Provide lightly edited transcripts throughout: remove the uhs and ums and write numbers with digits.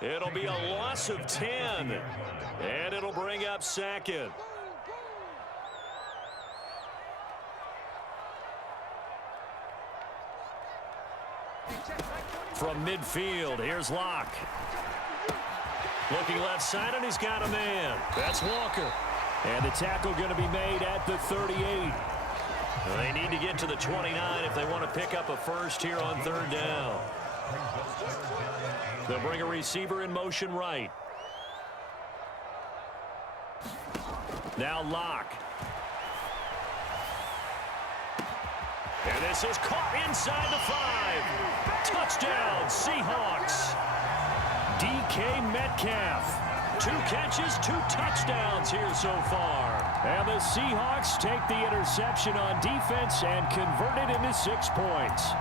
It'll be a loss of 10. And it'll bring up second. From midfield, here's Locke. Looking left side, and he's got a man. That's Walker. And the tackle going to be made at the 38. They need to get to the 29 if they want to pick up a first here on third down. They'll bring a receiver in motion right. Now Locke. And this is caught inside the 5. Touchdown, Seahawks. DK Metcalf. 2 catches, 2 touchdowns here so far. And the Seahawks take the interception on defense and convert it into 6 points.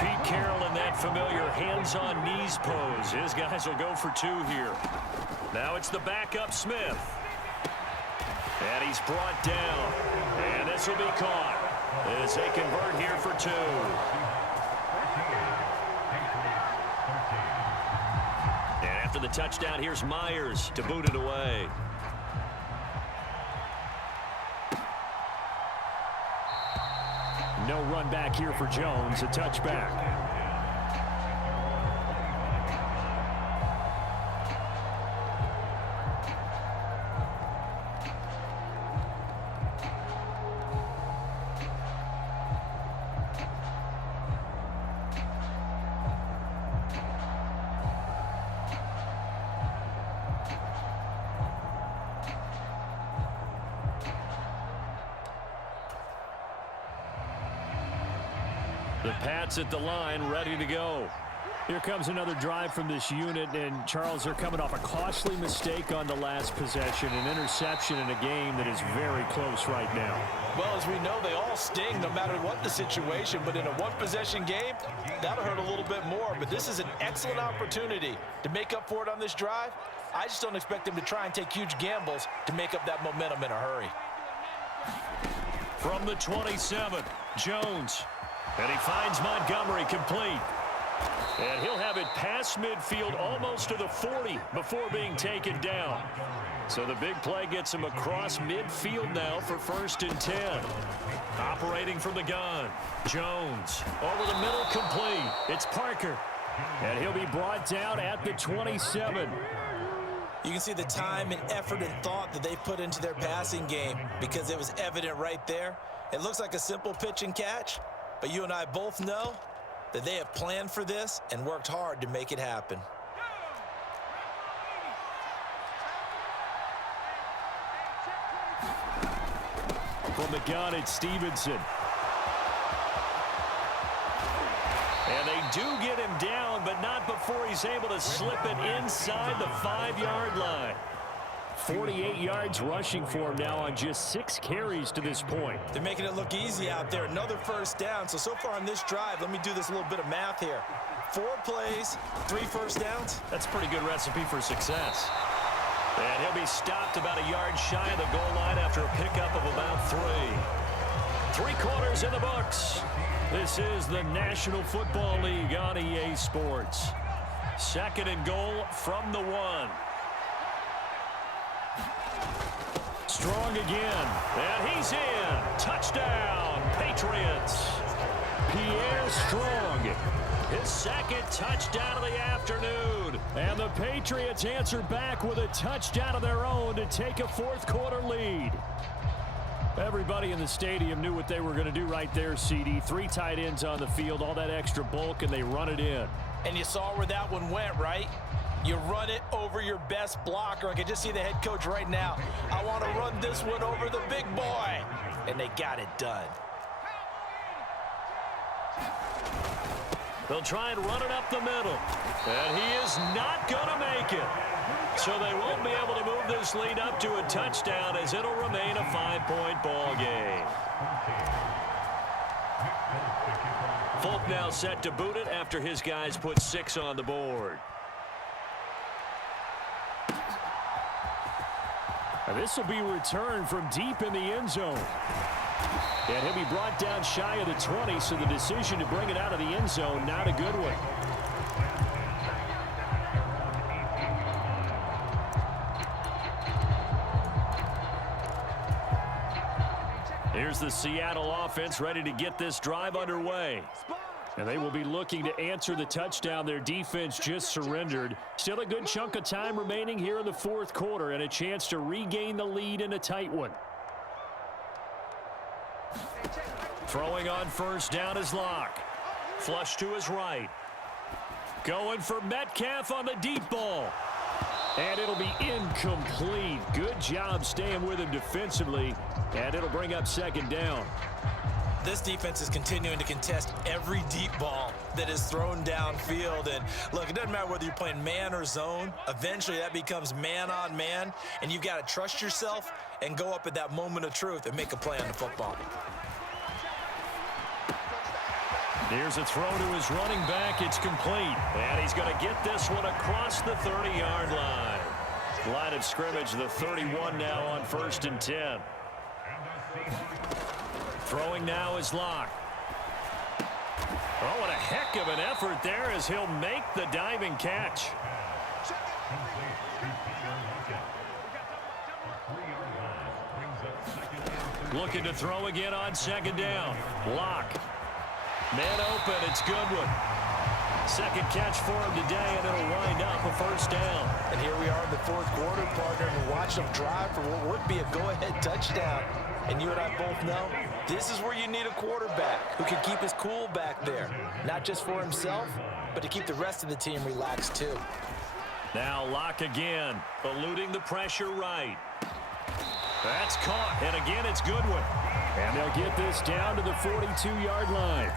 Pete Carroll in that familiar hands-on knees pose. His guys will go for 2 here. Now it's the backup Smith. And he's brought down. And this will be caught as they convert here for 2. And after the touchdown, here's Myers to boot it away. No run back here for Jones, a touchback. The Pats at the line, ready to go. Here comes another drive from this unit, and Charles, they're coming off a costly mistake on the last possession, an interception in a game that is very close right now. Well, as we know, they all sting no matter what the situation, but in a one-possession game, that'll hurt a little bit more. But this is an excellent opportunity to make up for it on this drive. I just don't expect them to try and take huge gambles to make up that momentum in a hurry. From the 27, Jones. And he finds Montgomery complete. And he'll have it past midfield almost to the 40 before being taken down. So the big play gets him across midfield now for 1st and 10. Operating from the gun. Jones over the middle, complete. It's Parker. And he'll be brought down at the 27. You can see the time and effort and thought that they put into their passing game because it was evident right there. It looks like a simple pitch and catch, but you and I both know that they have planned for this and worked hard to make it happen. From the gun, it's Stevenson. And they do get him down, but not before he's able to slip it inside the 5-yard line. 48 yards rushing for him now on just 6 carries to this point. They're making it look easy out there. Another first down. So far on this drive, let me do this little bit of math here. 4 plays, 3 first downs. That's a pretty good recipe for success. And he'll be stopped about a yard shy of the goal line after a pickup of about 3. 3 quarters in the books. This is the National Football League on EA Sports. 2nd and goal from the 1. Strong again, and he's in. Touchdown, Patriots. Pierre Strong, his 2nd touchdown of the afternoon. And the Patriots answer back with a touchdown of their own to take a 4th quarter lead. Everybody in the stadium knew what they were going to do right there, CD. 3 tight ends on the field, all that extra bulk, and they run it in. And you saw where that one went, right? You run it over your best blocker. I can just see the head coach right now. I want to run this one over the big boy. And they got it done. They'll try and run it up the middle. And he is not going to make it. So they won't be able to move this lead up to a touchdown as it'll remain a 5-point ball game. Folk now set to boot it after his guys put 6 on the board. And this will be returned from deep in the end zone. And he'll be brought down shy of the 20, so the decision to bring it out of the end zone, not a good one. Here's the Seattle offense ready to get this drive underway. And they will be looking to answer the touchdown their defense just surrendered. Still a good chunk of time remaining here in the fourth quarter and a chance to regain the lead in a tight one. Throwing on first down is Locke. Flush to his right. Going for Metcalf on the deep ball. And it'll be incomplete. Good job staying with him defensively. And it'll bring up second down. This defense is continuing to contest every deep ball that is thrown downfield. And look, it doesn't matter whether you're playing man or zone. Eventually that becomes man on man. And you've got to trust yourself and go up at that moment of truth and make a play on the football. Here's a throw to his running back. It's complete. And he's going to get this one across the 30-yard line. Line of scrimmage, the 31 now on 1st and 10. Throwing now is Locke. Oh, what a heck of an effort there as he'll make the diving catch. Looking to throw again on second down. Locke. Man open, it's Goodwin. Second catch for him today, and it'll wind up a first down. And here we are in the fourth quarter, partner, and watch them drive for what would be a go-ahead touchdown. And you and I both know this is where you need a quarterback who can keep his cool back there. Not just for himself, but to keep the rest of the team relaxed too. Now Locke again, eluding the pressure right. That's caught, and again it's Goodwin. And they'll get this down to the 42-yard line.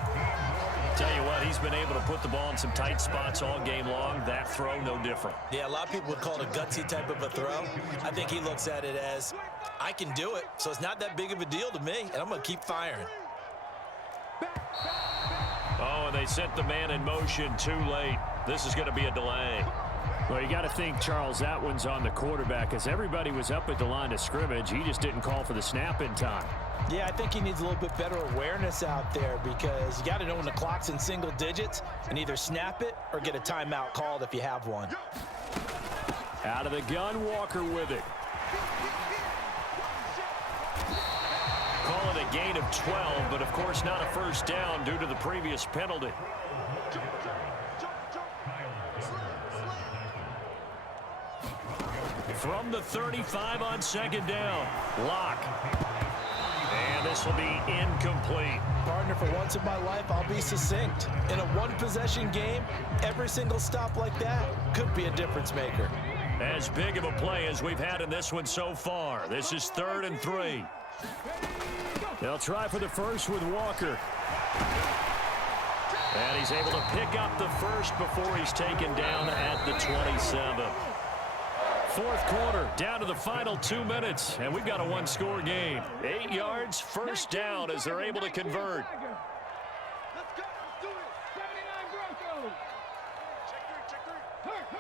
Tell you what, he's been able to put the ball in some tight spots all game long. That throw, no different. Yeah, a lot of people would call it a gutsy type of a throw. I think he looks at it as, I can do it, so it's not that big of a deal to me, and I'm going to keep firing. Oh, and they sent the man in motion too late. This is going to be a delay. Well, you got to think, Charles, that one's on the quarterback, as everybody was up at the line of scrimmage. He just didn't call for the snap in time. Yeah, I think he needs a little bit better awareness out there because you got to know when the clock's in single digits and either snap it or get a timeout called if you have one. Out of the gun, Walker with it. Call it a gain of 12, but of course not a first down due to the previous penalty. From the 35 on second down, Locke. And this will be incomplete. Partner, for once in my life, I'll be succinct. In a one-possession game, every single stop like that could be a difference maker. As big of a play as we've had in this one so far. This is 3rd and 3. They'll try for the first with Walker. And he's able to pick up the first before he's taken down at the 27. Fourth quarter, down to the final 2 minutes, and we've got a one-score game. 8 yards, first down as they're able to convert.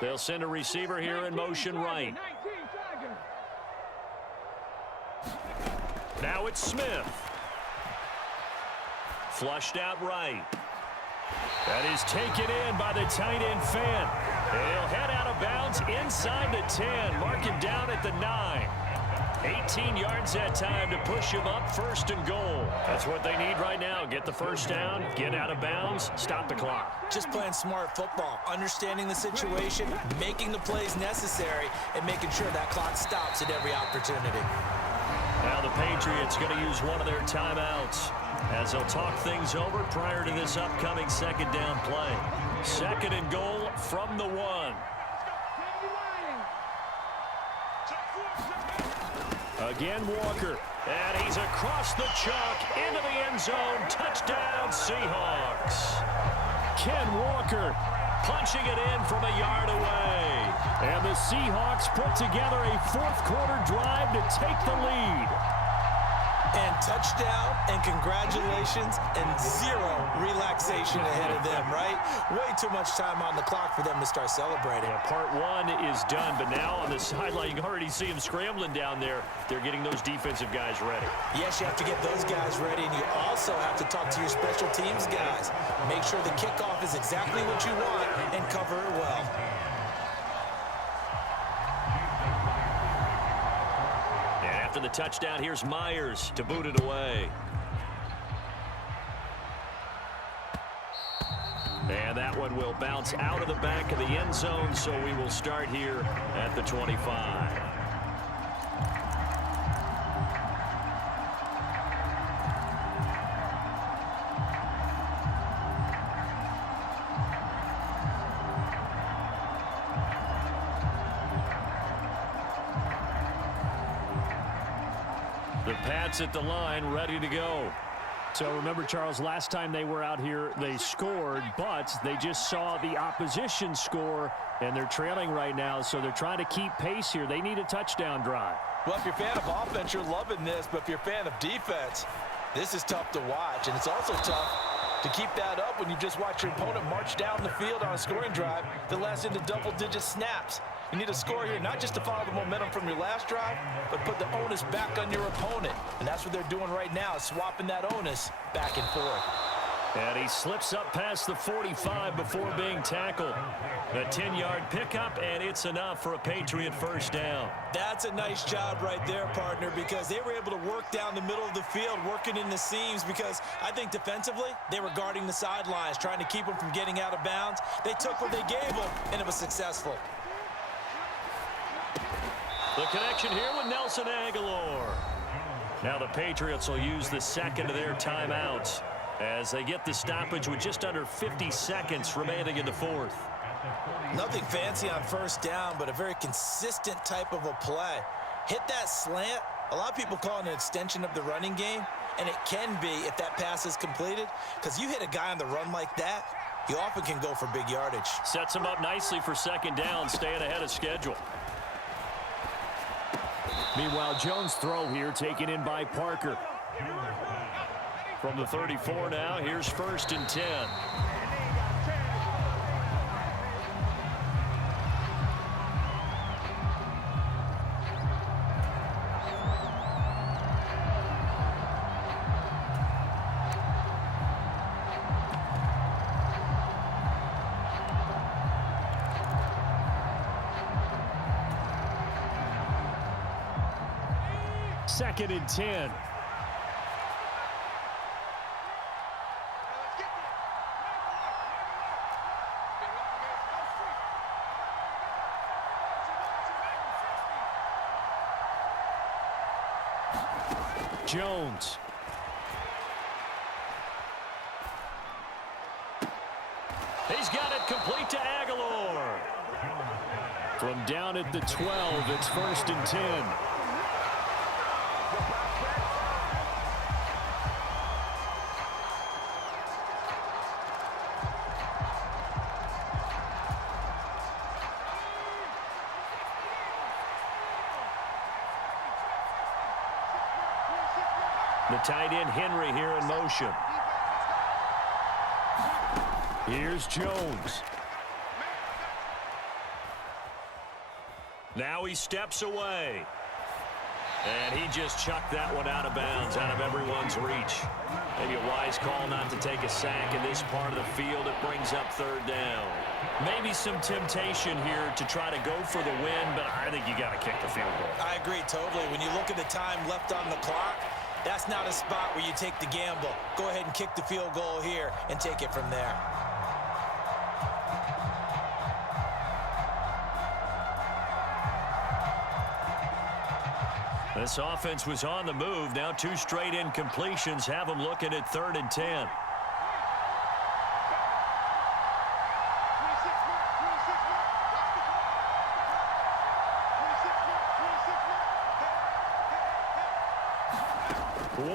They'll send a receiver here in motion right. Now it's Smith. Flushed out right. That is taken in by the tight end Fant. He'll head out of bounds inside the 10, mark him down at the 9. 18 yards that time to push him up 1st and goal. That's what they need right now. Get the first down, get out of bounds, stop the clock. Just playing smart football, understanding the situation, making the plays necessary, and making sure that clock stops at every opportunity. Now the Patriots going to use one of their timeouts as they'll talk things over prior to this upcoming second down play. 2nd and goal from the 1. Again, Walker. And he's across the chalk into the end zone. Touchdown, Seahawks. Ken Walker punching it in from a yard away. And the Seahawks put together a fourth quarter drive to take the lead. And touchdown and congratulations and zero relaxation ahead of them, right? Way too much time on the clock for them to start celebrating. Yeah, part one is done, but now on the sideline, you can already see them scrambling down there. They're getting those defensive guys ready. Yes, you have to get those guys ready, and you also have to talk to your special teams guys. Make sure the kickoff is exactly what you want and cover it well. After the touchdown, here's Myers to boot it away. And that one will bounce out of the back of the end zone, so we will start here at the 25. The Pats at the line, ready to go. So remember, Charles, last time they were out here, they scored, but they just saw the opposition score, and they're trailing right now, so they're trying to keep pace here. They need a touchdown drive. Well, if you're a fan of offense, you're loving this, but if you're a fan of defense, this is tough to watch, and it's also tough to keep that up when you just watch your opponent march down the field on a scoring drive that lasts into double-digit snaps. You need a score here, not just to follow the momentum from your last drive, but put the onus back on your opponent. And that's what they're doing right now, swapping that onus back and forth. And he slips up past the 45 before being tackled. A 10-yard pickup, and it's enough for a Patriot first down. That's a nice job right there, partner, because they were able to work down the middle of the field, working in the seams, because I think defensively, they were guarding the sidelines, trying to keep them from getting out of bounds. They took what they gave them, and it was successful. The connection here with Nelson Aguilar. Now the Patriots will use the second of their timeouts as they get the stoppage with just under 50 seconds remaining in the fourth. Nothing fancy on first down, but a very consistent type of a play. Hit that slant. A lot of people call it an extension of the running game, and it can be if that pass is completed, because you hit a guy on the run like that, you often can go for big yardage. Sets him up nicely for second down, staying ahead of schedule. Meanwhile, Jones' throw here taken in by Parker. From the 34 now, here's 1st and 10. Second and 10. Jones. He's got it complete to Aguilar. From down at the 12, it's 1st and 10. The tight end Henry here in motion. Here's Jones. Now he steps away. And he just chucked that one out of bounds, out of everyone's reach. Maybe a wise call not to take a sack in this part of the field. It brings up 3rd down. Maybe some temptation here to try to go for the win, but I think you got to kick the field goal. I agree totally. When you look at the time left on the clock, that's not a spot where you take the gamble. Go ahead and kick the field goal here and take it from there. This offense was on the move. Now 2 straight incompletions have them looking at 3rd and 10.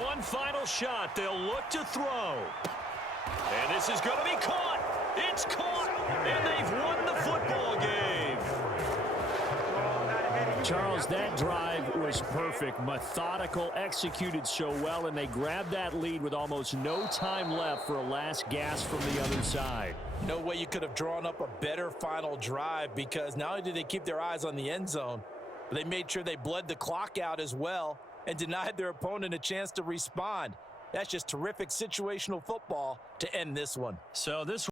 One final shot. They'll look to throw. And this is going to be caught. It's caught. And they've won the football game. Charles, that drive was perfect, methodical, executed so well, and they grabbed that lead with almost no time left for a last gasp from the other side. No way you could have drawn up a better final drive, because not only did they keep their eyes on the end zone, but they made sure they bled the clock out as well and denied their opponent a chance to respond. That's just terrific situational football to end this one. So this